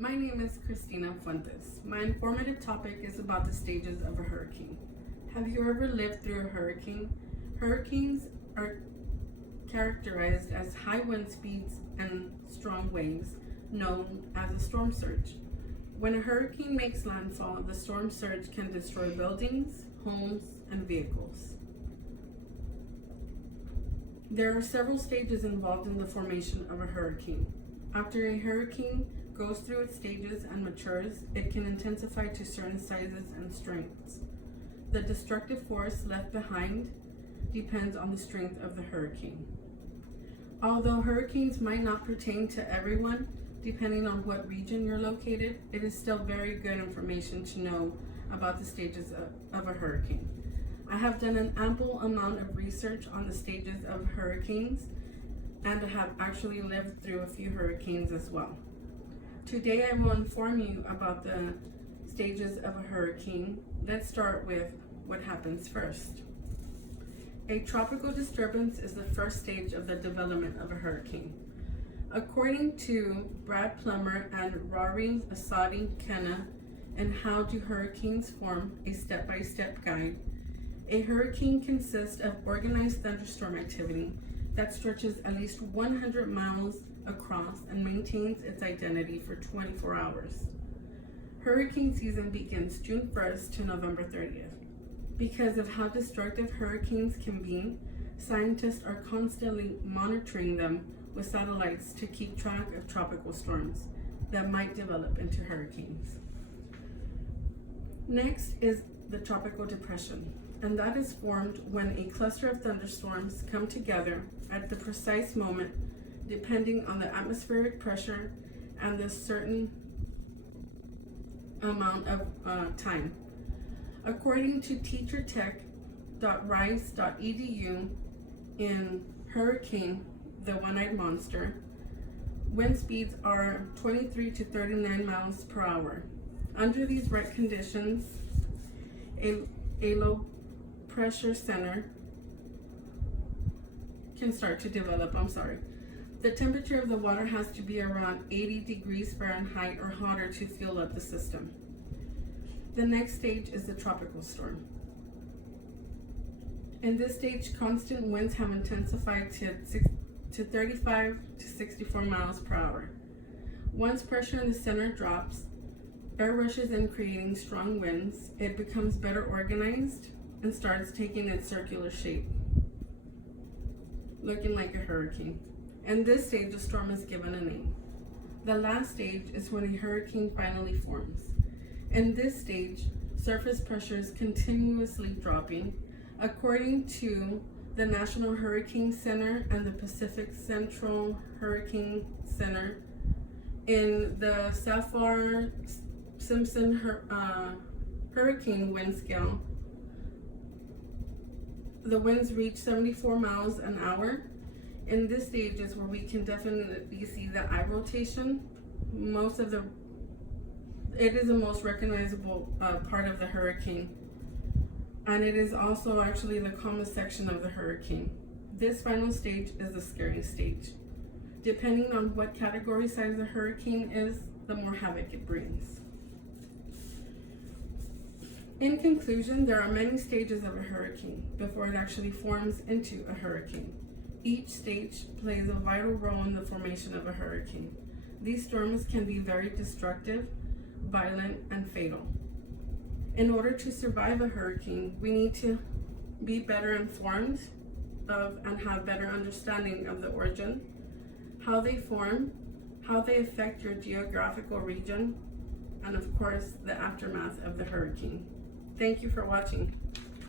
My name is Kristina. My informative topic is about the stages of a hurricane. Have you ever lived through a hurricane? Hurricanes are characterized as high wind speeds and strong waves, known as a storm surge. When a hurricane makes landfall, the storm surge can destroy buildings, homes, and vehicles. There are several stages involved in the formation of a hurricane. After a hurricane goes through its stages and matures, it can intensify to certain sizes and strengths. The destructive force left behind depends on the strength of the hurricane. Although hurricanes might not pertain to everyone, depending on what region you're located, it is still very good information to know about the stages of a hurricane. I have done an ample amount of research on the stages of hurricanes and have actually lived through a few hurricanes as well. Today I will inform you about the stages of a hurricane. Let's start with what happens first. A tropical disturbance is the first stage of the development of a hurricane. According to Brad Plummer and Rory Asadi Kenna in How Do Hurricanes Form, a step-by-step guide, a hurricane consists of organized thunderstorm activity that stretches at least 100 miles across and maintains its identity for 24 hours. Hurricane season begins June 1st to November 30th. Because of how destructive hurricanes can be, scientists are constantly monitoring them with satellites to keep track of tropical storms that might develop into hurricanes. Next is the tropical depression, and that is formed when a cluster of thunderstorms come together at the precise moment depending on the atmospheric pressure and the certain amount of time. According to teachertech.rice.edu in Hurricane, the One-Eyed Monster, wind speeds are 23 to 39 miles per hour. Under these right conditions, a low pressure center can start to develop. The temperature of the water has to be around 80 degrees Fahrenheit or hotter to fuel up the system. The next stage is the tropical storm. In this stage, constant winds have intensified to 35 to 64 miles per hour. Once pressure in the center drops, air rushes in creating strong winds. It becomes better organized and starts taking its circular shape, looking like a hurricane. In this stage, the storm is given a name. The last stage is when a hurricane finally forms. In this stage, surface pressure is continuously dropping. According to the National Hurricane Center and the Pacific Central Hurricane Center, in the Saffir-Simpson hurricane wind scale, the winds reach 74 miles an hour. In this stage is where we can definitely see the eye rotation. It is the most recognizable part of the hurricane, and it is also actually the calmest section of the hurricane. This final stage is the scariest stage. Depending on what category size the hurricane is, the more havoc it brings. In conclusion, there are many stages of a hurricane before it actually forms into a hurricane. Each stage plays a vital role in the formation of a hurricane. These storms can be very destructive, violent, and fatal. In order to survive a hurricane, we need to be better informed of and have better understanding of the origin, how they form, how they affect your geographical region, and of course, the aftermath of the hurricane. Thank you for watching.